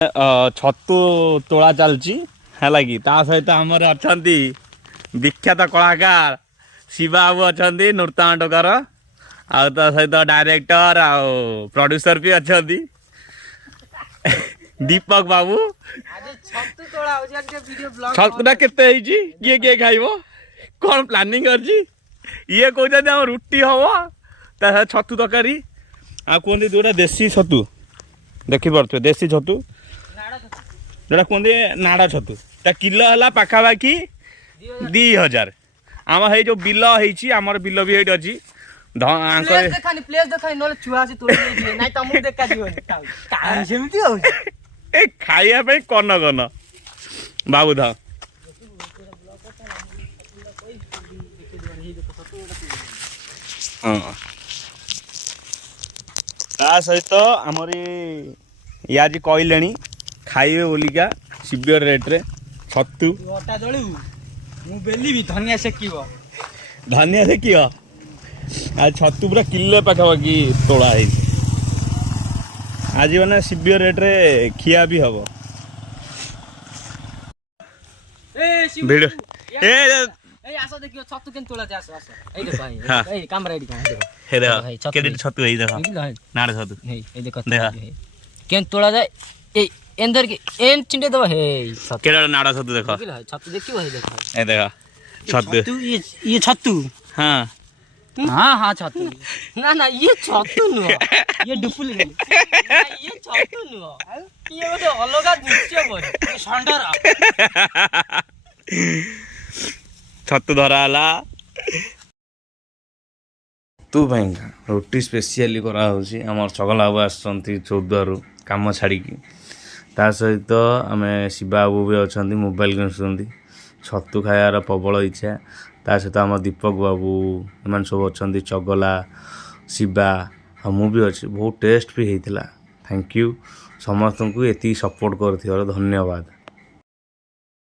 छतु तोड़ा चलची है लगी ता सहित आमर अच्छा विख्यात कलाकार शिवा बाबू अच्छा नृत्याटकर आ सहित डायरेक्टर आ प्रोड्यूसर भी अच्छा दीपक बाबू छतुटा केते किए किए खाइब कौन प्लानिंग अच्छी ये कहते रुटी हम ता छतु तरकारी आ कहते जोटा देसी छतु देखिपे देसी छतु जोटा कहते नाड़ा छतु ता किलो है पाखापाखि 2000 आम है जो बिल होमर बिल भी ये अच्छी खाइबा कन कन बाबू धा हाँ ता सहित आमर ये आज कहले खाइबे बोलिका शिविर रेट्रे छतु धनिया सेक धनिया देखिए आज छतु पूरा किलो पाखापाखि तोड़ा है आज मैंने शिविर रेट्रे खिया भी हम भिड़ छतु के तोला छतु है देख नाड़ छतु के तोला जाए एंदर के एन चिंटे दबा है केड़ा नाड़ा छतु देखो छतु देखियो है देखो ए देखो छतु ये छतु हां हां हां छतु ना ये छतु नु ये डुपुल ये छतु नु ये गोटे अलगा दृश्य बोल संडरा छतु धरा हला तू भाई रोटी स्पेशली करा होची हमर चगला बाबू आछंती 14 रु काम छाड़ी ता सहित आम शिवा बाबू भी अच्छा मोबाइल किणुंट छतु खायार प्रबल इच्छा ता सहित आम दीपक बाबू एम सब अच्छा चगला शिवा मु भी अच्छी बहुत टेस्ट भी होता थैंक यू समस्त को ये सपोर्ट कर धन्यवाद।